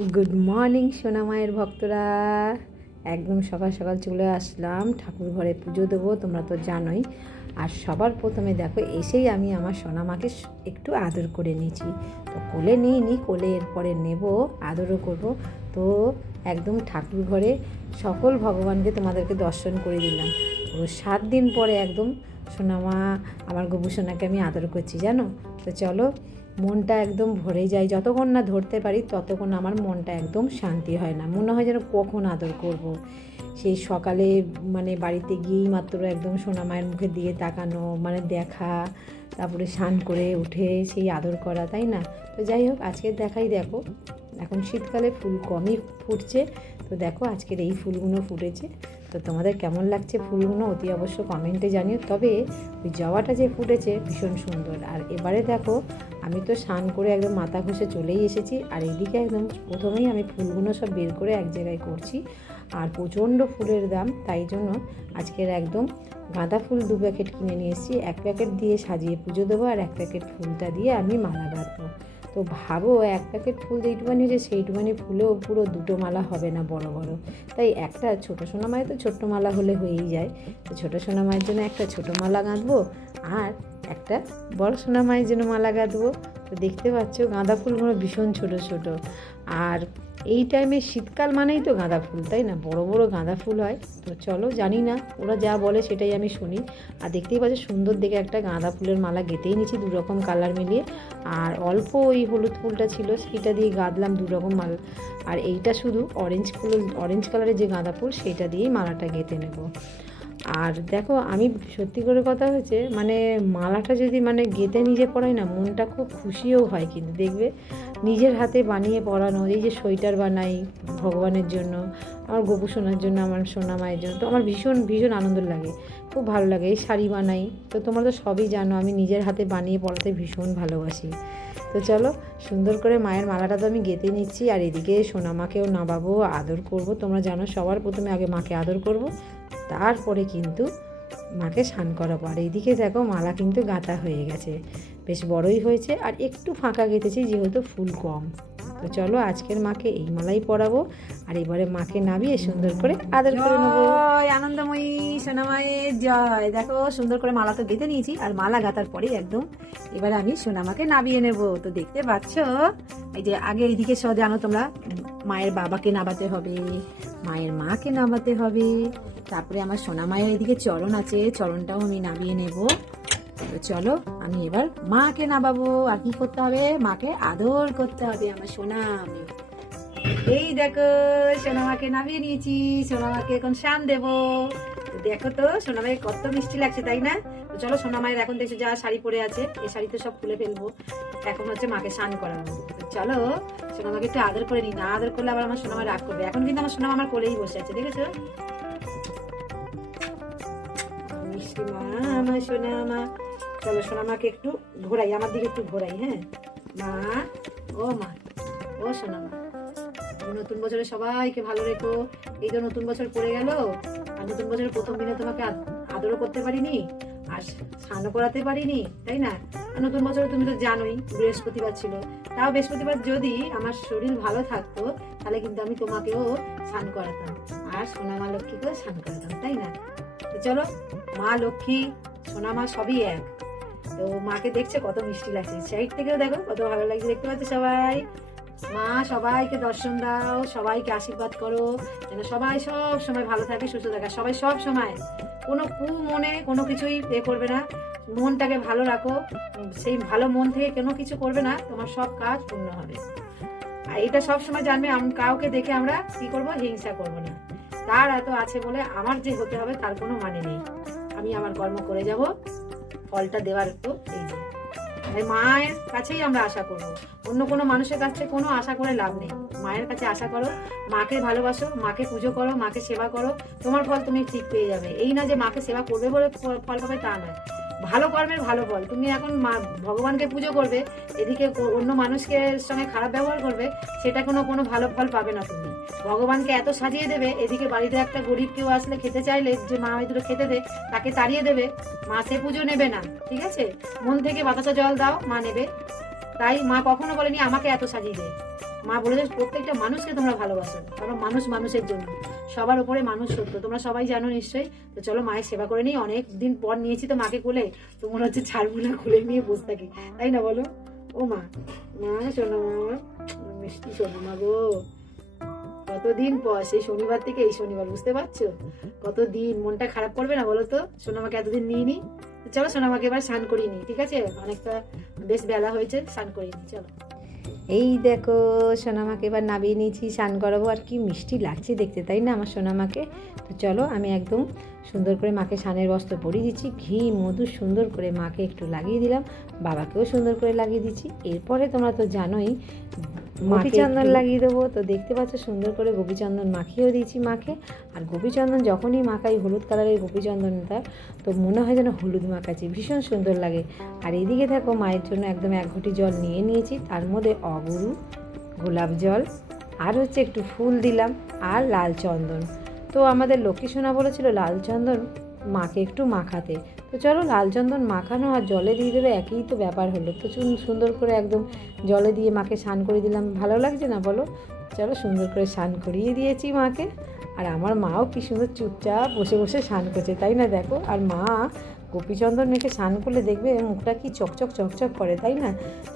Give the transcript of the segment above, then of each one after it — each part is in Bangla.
গুড মর্নিং সোনা মায়ের ভক্তরা। একদম সকাল সকাল চলে আসলাম ঠাকুর ঘরে পুজো দেবো, তোমরা তো জানোই। আর সবার প্রথমে দেখো এসেই আমি আমার সোনা মাকে একটু আদর করে নিয়েছি। তো কোলে নিইনি, কোলে এরপরে নেব, আদরও করব। তো একদম ঠাকুর ঘরে সকল ভগবানকে তোমাদেরকে দর্শন করে দিলাম। পুরো 7 দিন পরে একদম সোনা মা, আমার গবু সোনাকে আমি আদর করছি, জানো তো। চলো, মনটা একদম ভরে যায়, যতক্ষণ না ধরতে পারি ততক্ষণ আমার মনটা একদম শান্তি হয় না, মনে হয় যেন কখন আদর করব। সেই সকালে মানে বাড়িতে গিয়েই মাত্র একদম সোনা মায়ের মুখে দিয়ে তাকানো, মানে দেখা, তারপরে স্নান করে উঠে সেই আদর করা, তাই না? তো যাই হোক, আজকের দেখাই দেখো, এখন শীতকালে ফুল কমই ফুটছে। তো দেখো আজকের এই ফুলগুলো ফুটেছে। তো তোমাদের কেমন লাগছে ফুলগুলো অতি অবশ্য কমেন্টে জানিও। তবে ওই জবাটা যে ফুটেছে ভীষণ সুন্দর। আর এবারে দেখো, আমি তো স্নান করে একদম মাথা ঘষে চলেই এসেছি। আর এইদিকে একদম প্রথমেই আমি ফুলগুলো সব বের করে এক জায়গায় করছি। আর প্রচণ্ড ফুলের দাম, তাই জন্য আজকের একদম গাঁদা ফুল 2 প্যাকেট কিনে নিয়ে এসেছি। 1 প্যাকেট দিয়ে সাজিয়ে পুজো দেবো, আর 1 প্যাকেট ফুলটা দিয়ে আমি মালা গাঁথবো। তো ভাবো, 1 প্যাকেট ফুল যেইটুখানি হয়েছে সেইটুখানি ফুলেও পুরো 2টো মালা হবে না, বড় বড়। তাই একটা ছোটো সোনা মায়ের তো ছোট্ট মালা হলে হয়েই যায়। তো ছোটো সোনা মায়ের জন্য একটা ছোটো মালা গাঁথবো, আর একটা বড় সোনা মায়ের জন্য মালা গাঁথবো। তো দেখতে পাচ্ছ গাঁদা ফুলগুলো ভীষণ ছোট ছোট। আর এই টাইমে শীতকাল মানেই তো গাঁদা ফুল, তাই না? বড় বড় গাঁদা ফুল হয়। তো চলো, জানি না, ওরা যা বলে সেটাই আমি শুনি। আর দেখতেই পাচ্ছ সুন্দর দেখে একটা গাঁদা ফুলের মালা গেঁথেই নিচ্ছি, 2 রকম কালার মিলিয়ে। আর অল্প ওই হলুদ ফুলটা ছিল, সেটা দিয়ে গাঁথলাম 2 রকম মালা। আর এইটা শুধু অরেঞ্জ কালারের যে গাঁদা ফুল, সেটা দিয়েই মালাটা গেঁথে নেব। আর দেখো, আমি সত্যি করে কথা হচ্ছে, মানে মালাটা যদি মানে গেঁথে নিজে পরাই না, মনটা খুব খুশিও হয়। কিন্তু দেখবে নিজের হাতে বানিয়ে পরানো, এই যে সোয়েটার বানাই ভগবানের জন্য, আমার গপু সোনার জন্য, আমার সোনা মায়ের জন্য, তো আমার ভীষণ ভীষণ আনন্দ লাগে, খুব ভালো লাগে। এই শাড়ি বানাই, তো তোমরা তো সবই জানো আমি নিজের হাতে বানিয়ে পরাতে ভীষণ ভালোবাসি। তো চলো, সুন্দর করে মায়ের মালাটা তো আমি গেঁথে নিচ্ছি। আর এদিকে সোনা মাকেও নামাবো, আদর করব। তোমরা জানো সবার প্রথমে আগে মাকে আদর করব, তারপরে কিন্তু মাকে স্নান করাবো। আর এইদিকে দেখো মালা কিন্তু গাঁথা হয়ে গেছে, বেশ বড়ই হয়েছে। আর একটু ফাঁকা গেঁথেছি যেহেতু ফুল কম। তো চলো, আজকের মাকে এই মালাই পরাবো। আর এবারে মাকে নামিয়ে সুন্দর করে আদর করে নেবো। আনন্দময়ী সোনামায়ের জয়। দেখো সুন্দর করে মালা তো গেঁথে নিয়েছি, আর মালা গাঁথার পরে একদম এবারে আমি সোনামাকে নামিয়ে নেব। তো দেখতে পাচ্ছ, এই যে আগে এইদিকে সব জানো তোমরা, মায়ের বাবাকে নামাতে হবে, মায়ের মাকে নামাতে হবে, তারপরে আমার সোনা মায়ের এদিকে চরণ আছে, চরণটাও আমি নামিয়ে নেব। তো চলো, আমি এবার মাকে নামাবো। আর কি করতে হবে? মাকে আদর করতে হবে আমার সোনা আমি। এই দেখো সোনা মাকে নামিয়ে নিয়েছি, সোনা মাকে এখন স্নান দেবো। দেখো তো সোনা মায়ের কত মিষ্টি লাগছে, তাই না? তো চলো, সোনা মায়ের এখন দেখছো যা শাড়ি পরে আছে, এই শাড়ি তো সব খুলে ফেলবো। এখন হচ্ছে মাকে স্নান করাবো। তো চলো, সোনা মাকে একটু আদর করে নি, না আদর করলে আবার আমার সোনা মা রাগ করবে। এখন কিন্তু আমার সোনা মা আমার কোলেই বসে আছে, দেখেছো? মিষ্টি মা, আমার সোনা মা। চলো সোনা মাকে একটু ঘোরাই, আমার দিকে একটু ঘোরাই। হ্যাঁ মা, ও মা, ও সোনা মা, নতুন বছরে সবাইকে ভালো রেখো। এই তো নতুন বছর পড়ে গেল, আর নতুন বছরের প্রথম দিনে তোমাকে আদরও করতে পারিনি, আর স্নানও করাতে পারিনি, তাই না? আর নতুন বছরে তুমি তো জানোই বৃহস্পতিবার ছিল। তাও বৃহস্পতিবার যদি আমার শরীর ভালো থাকতো, তাহলে কিন্তু আমি তোমাকেও স্নান করাতাম, আর সোনা মা লক্ষ্মীকেও স্নান করাতাম, তাই না? তো চলো, মা লক্ষ্মী সোনা মা সবই এক। তো মাকে দেখছে কত মিষ্টি লাগছে, সাইড থেকেও দেখো কত ভালো লাগছে, দেখতে পাচ্ছ সবাই। মা সবাইকে দর্শন দাও, সবাইকে আশীর্বাদ করো, যেন সবাই সব সময় ভালো থাকে, সুস্থ থাকে। সবাই সব সময় কোনো মনে কোনো কিছুই করবে না, মনটাকে ভালো রাখো। সেই ভালো মন থেকে কোনো কিছু করবে না, তোমার সব কাজ পূর্ণ হবে। আর এটা সব সময় জানবে, কাউকে দেখে আমরা কি করব, হিংসা করব না। তার এত আছে বলে আমার যে হতে হবে তার কোনো মানে নেই। আমি আমার কর্ম করে যাব, ফলটা দেওয়ার তো এই যে। তাই মায়ের কাছেই আমরা আশা করব, অন্য কোনো মানুষের কাছে কোনো আশা করে লাভ নেই। মায়ের কাছে আশা করো, মাকে ভালোবাসো, মাকে পুজো করো, মাকে সেবা করো, তোমার ফল তুমি ঠিক পেয়ে যাবে। এই না যে মাকে সেবা করবে বলে ফল পাবে, তা নয়। ভালো কর্মের ভালো ফল। তুমি এখন ভগবানকে পুজো করবে, এদিকে অন্য মানুষকে সঙ্গে খারাপ ব্যবহার করবে, সেটা কোনো ভালো ফল পাবে না। তুমি ভগবানকে এত সাজিয়ে দেবে, এদিকে বাড়িতে একটা গরিব কেউ আসলে খেতে চাইলে, যে মা ওই দুটো খেতে দে, তাকে তাড়িয়ে দেবে, মা সে পুজো নেবে না। ঠিক আছে? মন থেকে বাতাসা জল দাও, মা নেবে। তাই মা কখনো বলেনি আমাকে এত সাজিয়ে দে, মা বলেছে প্রত্যেকটা মানুষকে তোমরা ভালোবাসো, কারণ মানুষ মানুষের জন্য, সবার উপরে মানুষ সত্য, তোমরা সবাই জানো নিশ্চয়ই। তো চলো মায়ের সেবা করে নিই, অনেক দিন পর নিয়েছি তো মাকে কোলে, তো মনে হচ্ছে ছাড়গুলা খুলে নিয়ে বসে থাকি, তাই না বলো? ও মা, মা শোনো মা, মিষ্টি শোনো মা গো, কতদিন পর সেই শনিবার থেকে এই শনিবার, বুঝতে পারছো কতদিন, মনটা খারাপ করবে না বলো তো? সোনামাকে এতদিন নিয়ে নি, চলো সোনামাকে এবার স্নান করিয়ে নি, ঠিক আছে? অনেকটা বেশ বেলা হয়েছে, স্নান করিয়ে নি চলো। এই দেখো সোনামাকে এবার নামিয়ে নিয়েছি, স্নান করাবো। আর কি মিষ্টি লাগছে দেখতে, তাই না আমার সোনামাকে? তো চলো আমি একদম সুন্দর করে মাকে স্নানের বস্ত্র পরিয়ে দিচ্ছি, ঘি মধু সুন্দর করে মাকে একটু লাগিয়ে দিলাম, বাবাকেও সুন্দর করে লাগিয়ে দিচ্ছি। এরপরে তোমরা তো জানোই গোপীচন্দন লাগিয়ে দেবো। তো দেখতে পাচ্ছ সুন্দর করে গোপীচন্দন মাখিয়েও দিয়েছি মাকে। আর গোপীচন্দন যখনই মাখাই, হলুদ কালারের গোপীচন্দনটা, তো মনে হয় যেন হলুদ মাখাচ্ছি, ভীষণ সুন্দর লাগে। আর এইদিকে দেখো মায়ের জন্য একদম 1 ঘটি জল নিয়ে নিয়েছি, তার মধ্যে অগুরু, গোলাপ জল, আর হচ্ছে একটু ফুল দিলাম, আর লাল চন্দন। তো আমাদের লক্ষ্মী সোনা বলেছিল লাল চন্দন মাকে একটু মাখাতে। তো চলো লাল চন্দন মাখানো আর জলে দিয়ে দেবে, একই তো ব্যাপার হলো। তো সুন্দর করে একদম জলে দিয়ে মাকে স্নান করে দিলাম, ভালো লাগছে না বলো? চলো সুন্দর করে স্নান করিয়ে দিয়েছি মাকে। আর আমার মাও কি সুন্দর চুপচাপ বসে বসে স্নান করছে, তাই না? দেখো, আর মা গোপীচন্দন মেখে স্নান করলে দেখবে মুখটা কি চকচক চকচক করে, তাই না?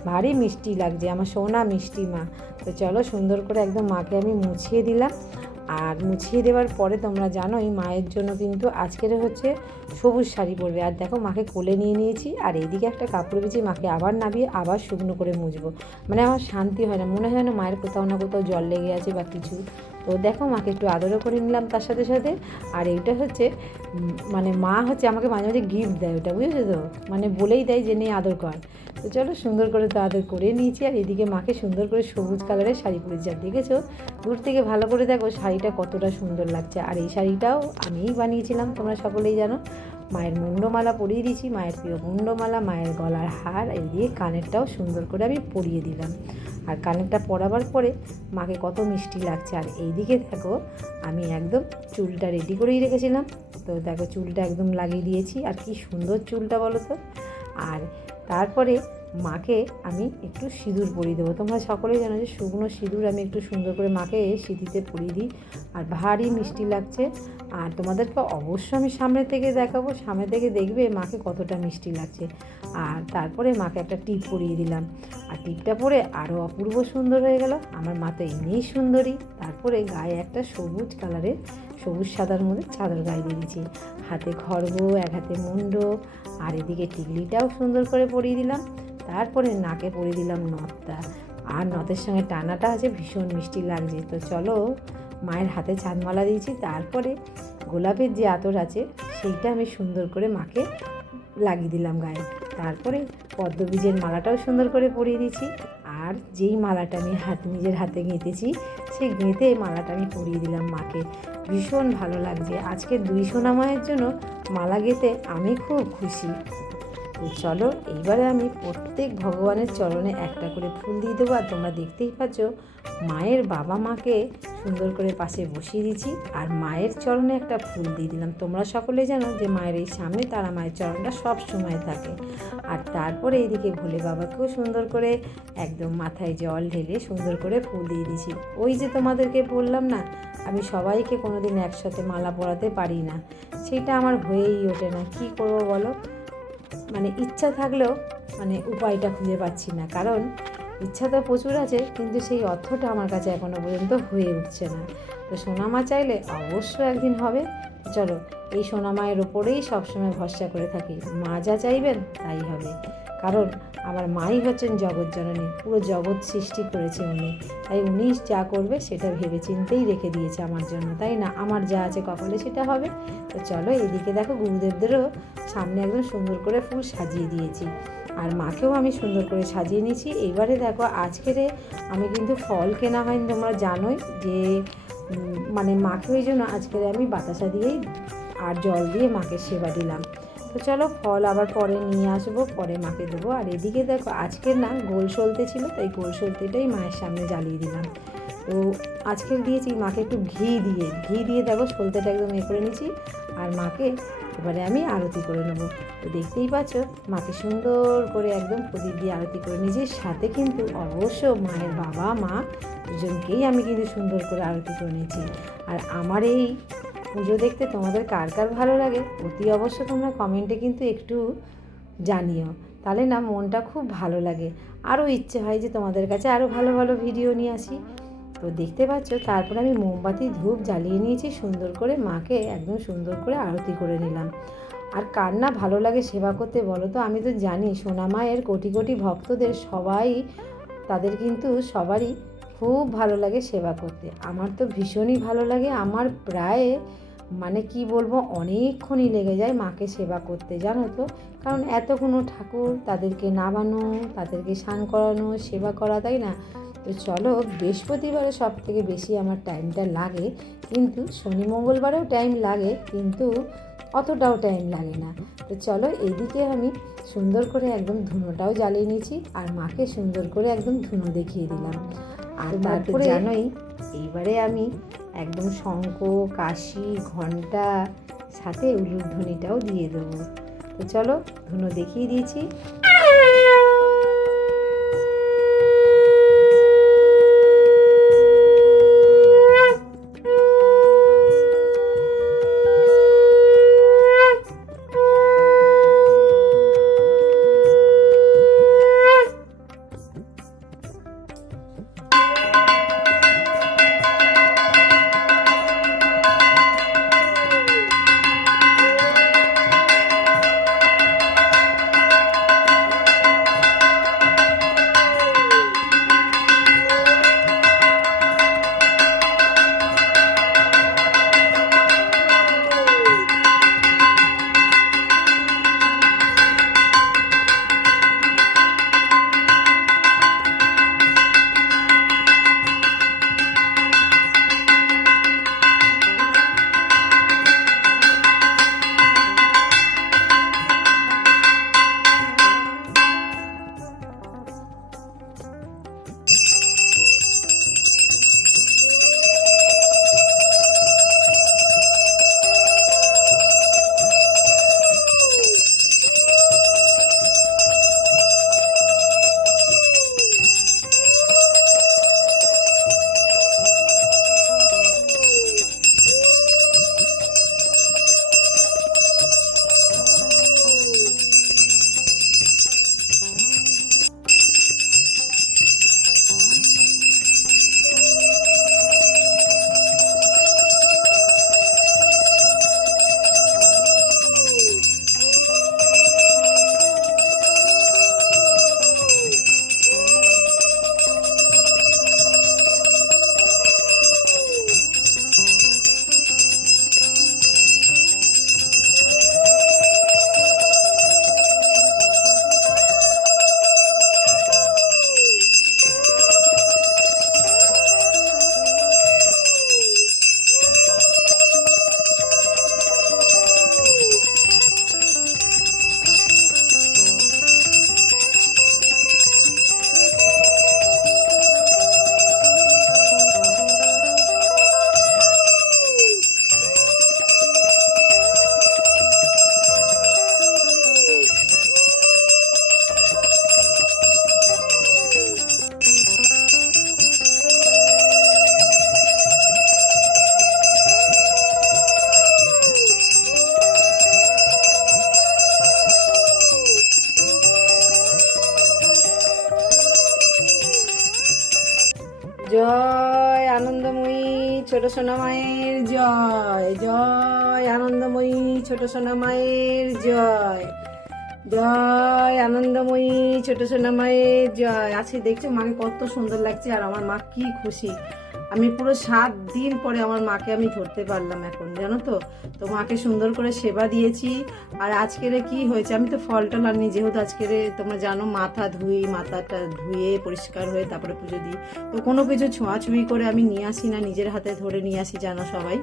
ভারী মিষ্টি লাগছে আমার সোনা মিষ্টি মা। তো চলো সুন্দর করে একদম মাকে আমি মুছিয়ে দিলাম। আর মুছিয়ে দেওয়ার পরে তোমরা জানোই মায়ের জন্য কিন্তু আজকের হচ্ছে সবুজ শাড়ি পরবে। আর দেখো মাকে কোলে নিয়ে নিয়েছি, আর এইদিকে একটা কাপড় বিছিয়ে মাকে আবার নামিয়ে আবার শুকনো করে মুছবো। মানে আমার শান্তি হয় না, মনে হয় না মায়ের কোথাও না কোথাও জল লেগে আছে বা কিছু। তো দেখো মাকে একটু আদরও করে নিলাম তার সাথে সাথে। আর এইটা হচ্ছে মানে মা হচ্ছে আমাকে মাঝে মাঝে গিফট দেয়, ওটা বুঝেছো তো, মানে বলেই দেয় যে নেই আদর কর। তো চলো সুন্দর করে তো আদর করে নিয়েছি। আর এদিকে মাকে সুন্দর করে সবুজ কালারের শাড়ি পরেছি। আর দেখেছো দূর থেকে ভালো করে দেখো শাড়িটা কতটা সুন্দর লাগছে। আর এই শাড়িটাও আমিই বানিয়েছিলাম, তোমরা সকলেই জানো। মায়ের মুন্ডমালা পরিয়ে দিয়েছি, মায়ের প্রিয় মুন্ডমালা, মায়ের গলার হার, এই দিয়ে কানেরটাও সুন্দর করে আমি পরিয়ে দিলাম। আর কানেরটা পরাবার পরে মাকে কত মিষ্টি লাগছে। আর এইদিকে দেখো আমি একদম চুলটা রেডি করেই রেখেছিলাম। তো দেখো চুলটা একদম লাগিয়ে দিয়েছি, আর কি সুন্দর চুলটা বলো তো। আর তারপরে মাকে আমি একটু সিঁদুর পরিয়ে দেবো। তোমরা সকলেই জানো যে শুকনো সিঁদুর আমি একটু সুন্দর করে মাকে সিঁথিতে পরিয়ে দিই, আর ভারী মিষ্টি লাগছে। আর তোমাদেরকে অবশ্যই আমি সামনে থেকে দেখাবো, সামনে থেকে দেখবে মাকে কতটা মিষ্টি লাগছে। আর তারপরে মাকে একটা টিপ পরিয়ে দিলাম, আর টিপটা পরে আরও অপূর্ব সুন্দর হয়ে গেল। আমার মা তো এমনিই সুন্দরী। তারপরে গায়ে একটা সবুজ কালারের, সবুজ সাদার মধ্যে চাদর গায়ে দিয়ে দিয়েছি, হাতে খড়গ, এক হাতে মুন্ড, আর এদিকে টিকলিটাও সুন্দর করে পরিয়ে দিলাম। তারপরে নাকে পরিয়ে দিলাম নথটা, আর নথের সঙ্গে টানাটা আছে, ভীষণ মিষ্টি লাগছে। তো চলো মায়ের হাতে চাঁদমালা দিয়েছি, তারপরে গোলাপের যে আতর আছে সেইটা আমি সুন্দর করে মাকে লাগিয়ে দিলাম গায়ে। তারপরে পদ্মবীজের মালাটাও সুন্দর করে পরিয়ে দিয়েছি। আর যেই মালাটা আমি নিজের হাতে গেঁথেছি, সেই গেঁথে মালাটা আমি পরিয়ে দিলাম মাকে। ভীষণ ভালো লাগছে। আজকে 2 সোনামায়ের জন্য মালা গেঁথে আমি খুব খুশি। তো চলো এইবারে আমি প্রত্যেক ভগবানের চরণে একটা করে ফুল দিয়ে দেবো। আর তোমরা দেখতেই পাচ্ছ মায়ের বাবা মাকে সুন্দর করে পাশে বসিয়ে দিয়েছি, আর মায়ের চরণে একটা ফুল দিয়ে দিলাম। তোমরা সকলে জানো যে মায়ের এই সামনে তারা মায়ের চরণটা সব সময় থাকে। আর তারপরে এইদিকে ভোলে বাবাকেও সুন্দর করে একদম মাথায় জল ঢেলে সুন্দর করে ফুল দিয়ে দিয়েছি। ওই যে তোমাদেরকে বললাম না, আমি সবাইকে কোনো দিন একসাথে মালা পরাতে পারি না, সেটা আমার হয়েই ওঠে না। কী করবো বলো, মানে ইচ্ছা থাকলেও মানে উপায়টা খুঁজে পাচ্ছি না। কারণ ইচ্ছা তো প্রচুর আছে, কিন্তু সেই অর্থটা আমার কাছে এখনও পর্যন্ত হয়ে উঠছে না। তো সোনামা চাইলে অবশ্য একদিন হবে। চলো এই সোনামায়ের ওপরেই সবসময় ভরসা করে থাকি, মা যা চাইবেন তাই হবে। কারণ আমার মাই হচ্ছেন জগৎ জননী, পুরো জগৎ সৃষ্টি করেছে উনি, তাই উনি যা করবে সেটা ভেবে চিন্তেই রেখে দিয়েছে আমার জন্য, তাই না? আমার যা আছে কপালে সেটা হবে। তো চলো এদিকে দেখো গুরুদেবদেরও সামনে একদম সুন্দর করে ফুল সাজিয়ে দিয়েছি, আর মাকেও আমি সুন্দর করে সাজিয়ে নিয়েছি। এইবারে দেখো আজকের আমি কিন্তু ফল কেনা হয়নি, তোমরা জানোই যে মানে মাকে ওই জন্য আজকের আমি বাতাসা দিয়েই আর জল দিয়ে মাকে সেবা দিলাম। তো চলো ফল আবার পরে নিয়ে আসবো, পরে মাকে দেবো। আর এদিকে দেখো আজকের না গোল সলতে ছিল, তাই গোল সলতেটাই মায়ের সামনে জ্বালিয়ে দিলাম। তো আজকের দিয়েছি মাকে একটু ঘি দিয়ে দেখো সলতেটা একদম করে নিয়েছি। আর মাকে এবারে আমি আরতি করে নেবো। তো দেখতেই পাচ্ছ মাকে সুন্দর করে একদম প্রদীপ দিয়ে আরতি করে নিয়েছি। সাথে কিন্তু অবশ্য মায়ের বাবা মা দুজনকেই আমি কিন্তু সুন্দর করে আরতি করে নিয়েছি। আর আমার এই পুজো দেখতে তোমাদের কার কার ভালো লাগে অতি অবশ্য তোমরা কমেন্টে কিন্তু একটু জানিও, তাহলে না মনটা খুব ভালো লাগে, আরও ইচ্ছে হয় যে তোমাদের কাছে আরও ভালো ভালো ভিডিও নিয়ে আসি। তো দেখতে পাচ্ছ তারপর আমি মোমবাতি ধূপ জ্বালিয়ে নিয়েছি, সুন্দর করে মাকে একদম সুন্দর করে আরতি করে নিলাম। আর কার না ভালো লাগে সেবা করতে বলো তো? আমি তো জানি সোনা মায়ের কোটি কোটি ভক্তদের সবাই, তাদের কিন্তু সবারই খুব ভালো লাগে সেবা করতে। আমার তো ভীষণই ভালো লাগে, আমার প্রায় মানে কি বলবো অনেকক্ষণই লেগে যায় মাকে সেবা করতে, জানো তো। কারণ এতগুলো ঠাকুর, তাদেরকে নামানো, তাদেরকে স্নান করানো, সেবা করা, তাই না? তো চলো, বৃহস্পতিবারে সব থেকে বেশি আমার টাইমটা লাগে, কিন্তু শনি মঙ্গলবারেও টাইম লাগে, কিন্তু অতটাও টাইম লাগে না। তো চলো, এদিকে আমি সুন্দর করে একদম ধুনোটাও জ্বালিয়ে নিয়েছি আর মাকে সুন্দর করে একদম ধুনো দেখিয়ে দিলাম। আর তারপরে জানোই এইবারে আমি একদম শঙ্খ, কাশি, ঘণ্টা সাথে উলুধ্বনিটাও দিয়ে দেবো। তো চলো, ধুনো দেখিয়ে দিয়েছি। জয় আনন্দময়ী ছোট সোনা মায়ের জয়, জয় আনন্দময়ী ছোট সোনা মায়ের জয়, জয় আনন্দময়ী ছোট সোনা মায়ের জয়। আজকে দেখছো মাকে কত সুন্দর লাগছে, আর আমার মা কি খুশি। আমি পুরো 7 দিন পরে আমার মাকে আমি ধরতে পারলাম এখন, জানো তো। তো মাকে সুন্দর করে সেবা দিয়েছি। আর আজকের কি হয়েছে, আমি তো ফল টল আনি, যেহেতু আজকের তোমরা জানো মাথাটা ধুয়ে পরিষ্কার হয়ে তারপরে পুজো দিই। তো কোনো কিছু ছোঁয়াছুঁয়ি করে আমি নিয়ে আসি না, নিজের হাতে ধরে নিয়ে আসি, জানো সবাই।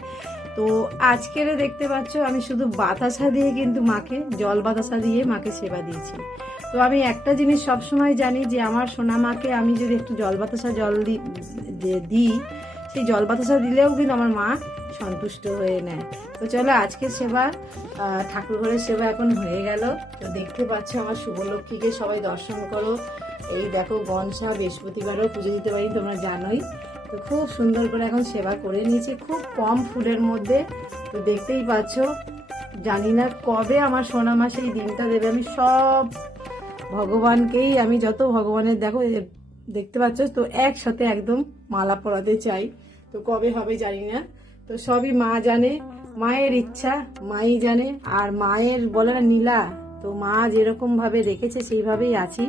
তো আজকের দেখতে পাচ্ছ আমি শুধু বাতাসা দিয়ে, কিন্তু মাকে জল বাতাসা দিয়ে মাকে সেবা দিয়েছি। তো আমি একটা জিনিস সবসময় জানি যে আমার সোনা মাকে আমি যদি একটু জল বাতাসা দিই, সেই জল বাতাসা দিলেও কিন্তু আমার মা সন্তুষ্ট হয়ে নেয়। তো চলো, আজকের সেবা, ঠাকুর ঘরের সেবা এখন হয়ে গেল। তো দেখতে পাচ্ছ আমার শুভলক্ষ্মীকে সবাই দর্শন করো। এই দেখো গনসা, বৃহস্পতিবারও পুজো দিতে পারি, তোমরা জানোই। তো খুব সুন্দর করে এখন সেবা করে নিয়েছি, খুব কম ফুলের মধ্যে। তো দেখতেই পাচ্ছ, জানি না কবে আমার সোনামা সেই দিনটা দেবে। আমি সব ভগবানকেই, আমি যত ভগবানের দেখো দেখতে পাচ্ছ তো একসাথে একদম মালা পরাতে চাই। তো কবে হবে জানি না, তো সবই মা জানে, মায়ের ইচ্ছা মাই জানে। আর মায়ের বলে না নীলা, তো মা যেরকম ভাবে রেখেছে সেইভাবেই আছি,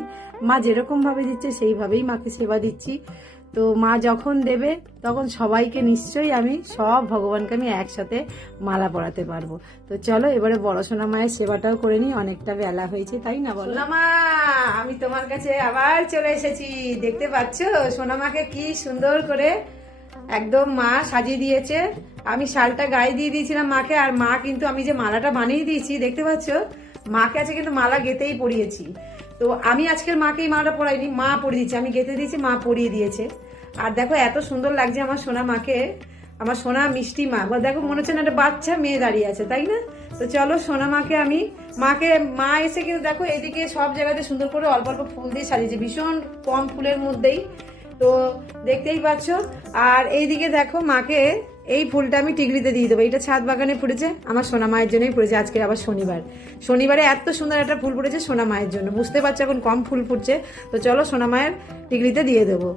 মা যেরকম ভাবে দিচ্ছে সেইভাবেই মাকে সেবা দিচ্ছি। তো মা যখন দেবে তখন সবাইকে নিশ্চয়ই আমি সব ভগবানকে আমি একসাথে মালা পরাতে পারবো। তো চলো এবারে বড় সোনা মায়ের সেবাটাও করে নিই, অনেকটা বেলা হয়েছে তাই না বলো। সোনামা, আমি তোমার কাছে আবার চলে এসেছি। দেখতে পাচ্ছ সোনামাকে কি সুন্দর করে একদম মা সাজিয়ে দিয়েছে। আমি শালটা গায়ে দিয়ে দিয়েছিলাম মাকে, আর মা কিন্তু আমি যে মালাটা বানিয়ে দিয়েছি দেখতে পাচ্ছ, মাকে আছে কিন্তু মালা গেতেই পরিয়েছি। তো আমি আজকের মাকে এই মালাটা পরাইনি, মা পরিয়ে দিয়েছে, আমি গেতে দিয়েছি, মা পরিয়ে দিয়েছে। আর দেখো এত সুন্দর লাগছে আমার সোনা মাকে, আমার সোনা মিষ্টি মা। দেখো মনে হচ্ছে না একটা বাচ্চা মেয়ে দাঁড়িয়ে আছে, তাই না? তো চলো সোনা মাকে আমি মা এসে কিন্তু দেখো এদিকে সব জায়গাতে সুন্দর করে অল্প অল্প ফুল দিয়ে সাজিয়েছে, ভীষণ কম ফুলের মধ্যেই। তো দেখতেই পাচ্ছ। আর এইদিকে দেখো মাকে এই ফুলটা আমি টিকলিতে দিয়ে দেবো। এটা ছাদ বাগানে ফুটেছে, আমার সোনা মায়ের জন্যই ফুটেছে। আজকে আবার শনিবারে এত সুন্দর একটা ফুল ফুটেছে সোনা মায়ের জন্য। বুঝতে পারছো এখন কম ফুল ফুটছে। তো চলো সোনা মায়ের টিকলিতে দিয়ে দেবো।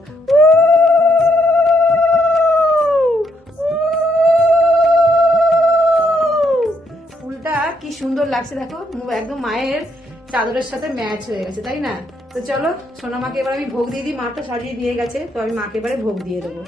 ফুলটা কি সুন্দর লাগছে দেখো, একদম মায়ের চাদরের সাথে ম্যাচ হয়ে গেছে, তাই না? তো চলো সোনা মাকে এবার আমি ভোগ দিয়ে দিই। মা তো সাজিয়ে দিয়ে গেছে, তো আমি মাকে এবারে ভোগ দিয়ে দেবো।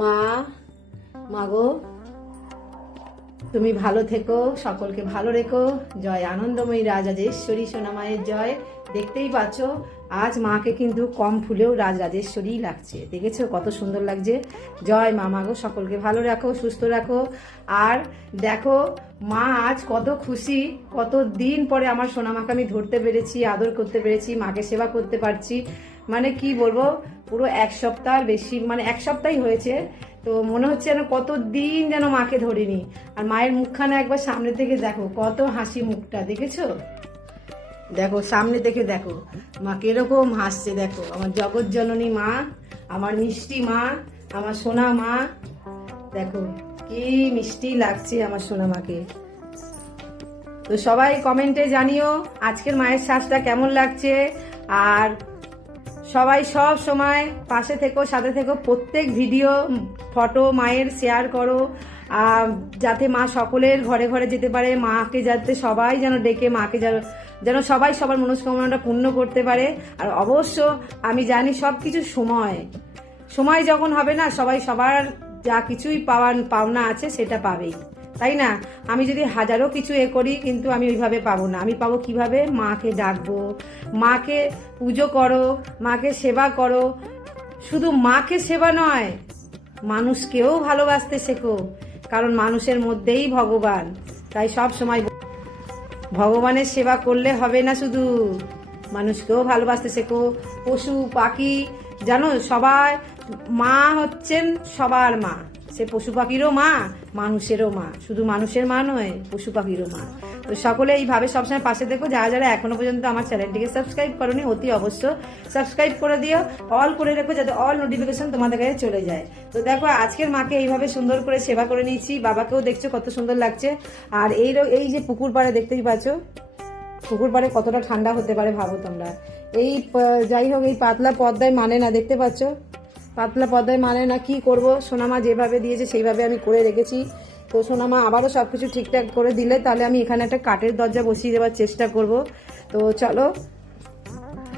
মা, মাগো তুমি ভালো থেকো, সকলকে ভালো রেখো। জয় আনন্দময়ী রাজরাজেশ্বরী সোনা মায়ের জয়। দেখতেই পাচ্ছ আজ মাকে কিন্তু কম ফুলেও রাজরাজেশ্বরীই লাগছে, দেখেছো কত সুন্দর লাগছে। জয় মা, মাগো সকলকে ভালো রাখো, সুস্থ রাখো। আর দেখো মা আজ কত খুশি, কত দিন পরে আমার সোনা মাকে আমি ধরতে পেরেছি, আদর করতে পেরেছি, মাকে সেবা করতে পারছি। মানে কি বলবো, পুরো এক সপ্তাহ বেশি, মানে এক সপ্তাহই হয়েছে। তো মনে হচ্ছে যেন কত দিন যেন মাকে ধরিনি। আর মায়ের মুখখানা একবার সামনে থেকে দেখো, কত হাসি মুখটা, দেখেছো? দেখো সামনে থেকে দেখো মা কিরকম হাসছে, দেখো আমার জগৎ জননী মা, আমার মিষ্টি মা, আমার সোনা মা। দেখো কি মিষ্টি লাগছে আমার সোনা মাকে। তো সবাই কমেন্টে জানিও আজকের মায়ের সাজটা কেমন লাগছে। আর সবাই সব সময় পাশে থেকো, সাথে থেকো, প্রত্যেক ভিডিও ফটো মায়ের শেয়ার করো, যাতে মা সকলের ঘরে ঘরে যেতে পারে, মাকে যাতে সবাই যেন ডেকে মাকে যেন সবাই সবার মনস্কামনাটা পূর্ণ করতে পারে। আর অবশ্য আমি জানি সব কিছু সময় যখন হবে না, সবাই সবার যা কিছুই পাওনা আছে সেটা পাবেই, তাই না? আমি যদি হাজারো কিছু করি কিন্তু আমি ওইভাবে পাবো না। আমি পাবো কিভাবে? মাকে ডাকবো, মাকে পুজো করো, মাকে সেবা করো। শুধু মাকে সেবা নয়, মানুষকেও ভালোবাসতে শেখো, কারণ মানুষের মধ্যেই ভগবান। তাই সব সময় ভগবানের সেবা করলে হবে না, শুধু মানুষকেও ভালোবাসতে শেখো। পশু পাখি জানো, সবাই মা হচ্ছেন সবার মা। সে পশু পাখিরও মা, মানুষেরও মা, শুধু মানুষের মা নয়, পশু পাখিরও মা। তো সকলে এইভাবে সবসময় পাশে দেখো। যারা যারা এখনো পর্যন্ত আমার চ্যানেলটিকে সাবস্ক্রাইব করোনি, অতি অবশ্য সাবস্ক্রাইব করে দিও, অল করে রেখো, যাতে অল নোটিফিকেশন তোমাদের কাছে চলে যায়। তো দেখো আজকের মাকে এইভাবে সুন্দর করে সেবা করে নিয়েছি, বাবাকেও দেখছো কত সুন্দর লাগছে। আর এই যে পুকুর পাড়ে দেখতেই পাচ্ছ, পুকুর পাড়ে কতটা ঠান্ডা হতে পারে ভাবো তোমরা। এই যাই হোক, এই পাতলা পর্দায় মানে না, দেখতে পাচ্ছ পাতলা পর্দায় মানে না। কি করব, সোনামা যেভাবে দিয়েছে সেইভাবে আমি করে রেখেছি। তো সোনামা আবারও সবকিছু ঠিকঠাক করে দিলে তাহলে আমি এখানে একটা কাঠের দরজা বসিয়ে দেওয়ার চেষ্টা করব। তো চলো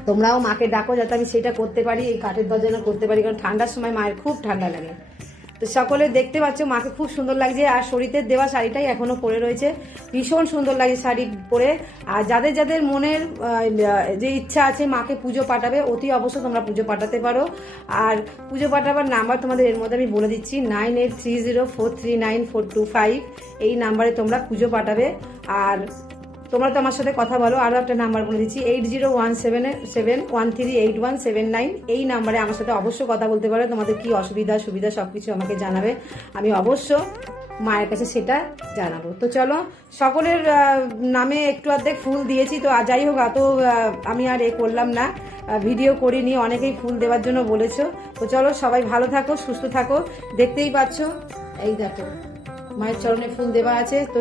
তোমরাও মাকে ডাকো যাতে আমি সেটা করতে পারি, এই কাঠের দরজা না করতে পারি, কারণ ঠান্ডার সময় মায়ের খুব ঠান্ডা লাগে। তো সকলে দেখতে পাচ্ছ মাকে খুব সুন্দর লাগছে। আর শরীরের দেওয়া শাড়িটাই এখনো পরে রয়েছে, ভীষণ সুন্দর লাগছে শাড়ি পরে। আর যাদের যাদের মনের যে ইচ্ছা আছে মাকে পুজো পাঠাবে, অতি অবশ্য তোমরা পুজো পাঠাতে পারো। আর পুজো পাঠাবার নাম্বার তোমাদের এর মধ্যে আমি বলে দিচ্ছি, 9830439425। এই নাম্বারে তোমরা পুজো পাঠাবে। আর তোমরা তো আমার সাথে কথা বলো, আরও একটা নাম্বার বলে দিচ্ছি, 8017713817 এই নাম্বারে আমার সাথে অবশ্যই কথা বলতে পারো। তোমাদের কি অসুবিধা সুবিধা সব কিছু আমাকে জানাবে, আমি অবশ্য মায়ের কাছে সেটা জানাবো। তো চলো সকলের নামে একটু অর্ধেক ফুল দিয়েছি। তো যাই হোক, অত আমি আর করলাম না, ভিডিও করিনি, অনেকেই ফুল দেওয়ার জন্য বলেছো। তো চলো সবাই ভালো থাকো, সুস্থ থাকো। দেখতেই পাচ্ছ এই দেখো মায়ের চরণে ফুল দেওয়া আছে। তো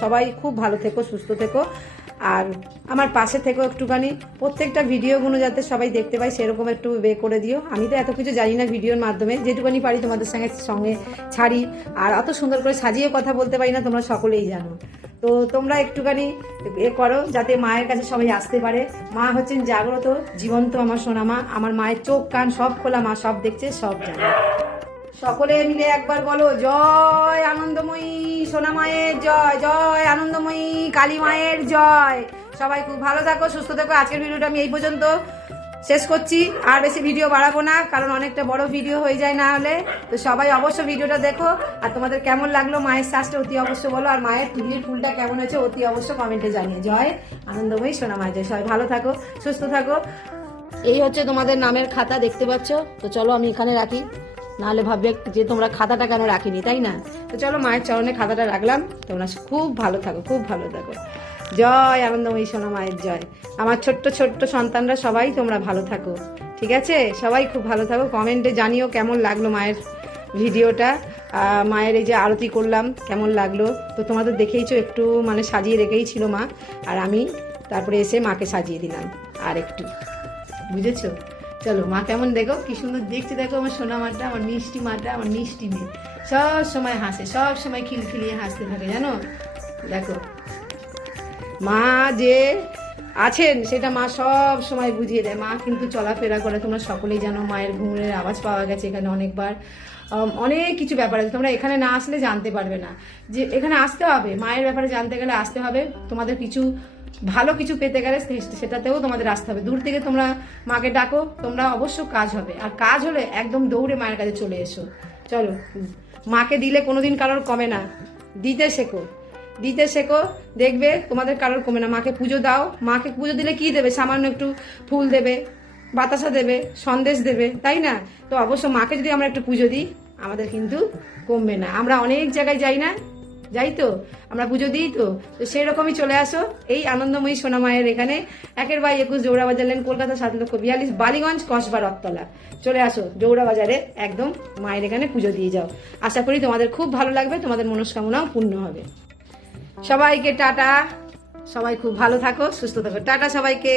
সবাই খুব ভালো থেকো, সুস্থ থেকো। আর আমার পাশে থেকো একটুখানি, প্রত্যেকটা ভিডিওগুলো যাতে সবাই দেখতে পায় সেরকম একটু করে দিও। আমি তো এত কিছু জানি না ভিডিওর মাধ্যমে, যেটুকুনি পারি তোমাদের সঙ্গে ছাড়ি। আর অত সুন্দর করে সাজিয়ে কথা বলতে পারি না, তোমরা সকলেই জানো। তো তোমরা একটুখানি করো যাতে মায়ের কাছে সবাই আসতে পারে। মা হচ্ছেন জাগ্রত জীবন্ত আমার সোনা মা, আমার মায়ের চোখ কান সব খোলা, মা সব দেখছে, সব জানে। সকলে মিলে একবার বলো, জয় আনন্দময়ী সোনা মায়ের জয়, জয় আনন্দময়ী কালী মায়ের জয়। সবাই খুব ভালো থাকো, সুস্থ থাকো। আজকের ভিডিওটা আমি এই পর্যন্ত শেষ করছি, আর বেশি ভিডিও বাড়াবো না, কারণ অনেকটা বড় ভিডিও হয়ে যায় না হলে। তো সবাই অবশ্য ভিডিওটা দেখো। আর তোমাদের কেমন লাগলো মায়ের সাজটা অতি অবশ্য বলো, আর মায়ের তুলির ফুলটা কেমন হয়েছে অতি অবশ্য কমেন্টে জানিয়ে। জয় আনন্দময়ী সোনা মায়ের জয়। সবাই ভালো থাকো, সুস্থ থাকো। এই হচ্ছে তোমাদের নামের খাতা, দেখতে পাচ্ছ। তো চলো আমি এখানে রাখি, নাহলে ভাববে যে তোমরা খাতাটা কেন রাখিনি, তাই না? তো চলো মায়ের চরণে খাতাটা রাখলাম। তোমরা খুব ভালো থাকো, খুব ভালো থাকো। জয় আনন্দময়ী সোনা মায়ের জয়। আমার ছোট্ট ছোট্ট সন্তানরা সবাই তোমরা ভালো থাকো, ঠিক আছে? সবাই খুব ভালো থাকো। কমেন্টে জানিও কেমন লাগলো মায়ের ভিডিওটা, মায়ের এই যে আরতি করলাম কেমন লাগলো। তো তোমাদের দেখেইছো একটু মানে সাজিয়ে রেখেই ছিল মা, আর আমি তারপরে এসে মাকে সাজিয়ে দিলাম আর একটু, বুঝেছো? চলো মা কেমন দেখো, কি সুন্দর দেখতে দেখো আমার সোনা মাটা, আমার মিষ্টি মাটা, আমার মিষ্টি মেয়ে সব সময় হাসে, সব সময় খিলখিলিয়ে হাসতে থাকে, জানো? দেখো মা যে আছেন সেটা মা সব সময় বুঝিয়ে দেয়। মা কিন্তু চলাফেরা করে, তোমরা সকলেই জানো। মায়ের ঘুমের আওয়াজ পাওয়া গেছে এখানে অনেকবার। অনেক কিছু ব্যাপার আছে, তোমরা এখানে না আসলে জানতে পারবে না। যে এখানে আসতে হবে, মায়ের ব্যাপারে জানতে গেলে আসতে হবে। তোমাদের কিছু ভালো কিছু পেতে গেলে সেটাতেও তোমাদের আসতে হবে। দূর থেকে তোমরা মাকে ডাকো, তোমরা অবশ্য কাজ হবে। আর কাজ হলে একদম দৌড়ে মায়ের কাছে চলে এসো। চলো, মাকে দিলে কোনোদিন কারোর কমে না, দিতে শেখো, দিতে শেখো, দেখবে তোমাদের কারোর কমে না। মাকে পুজো দাও। মাকে পুজো দিলে কি দেবে? সামান্য একটু ফুল দেবে, বাতাসা দেবে, সন্দেশ দেবে, তাই না? তো অবশ্য মাকে যদি আমরা একটু পুজো দিই, আমাদের কিন্তু কমবে না। আমরা অনেক জায়গায় যাই না, যাই তো, আমরা পুজো দিই তো। তো সেই রকমই চলে আসো এই আনন্দময়ী সোনা মায়ের এখানে 1/21 জৌড়া বাজার লেন, কলকাতা 7,42,000, বালিগঞ্জ, কসবা, রথতলা। চলে আসো জৌড়া বাজারে, একদম মায়ের এখানে পুজো দিয়ে যাও। আশা করি তোমাদের খুব ভালো লাগবে, তোমাদের মনস্কামনাও পূর্ণ হবে। সবাইকে টাটা, সবাই খুব ভালো থাকো, সুস্থ থাকো। টাটা সবাইকে।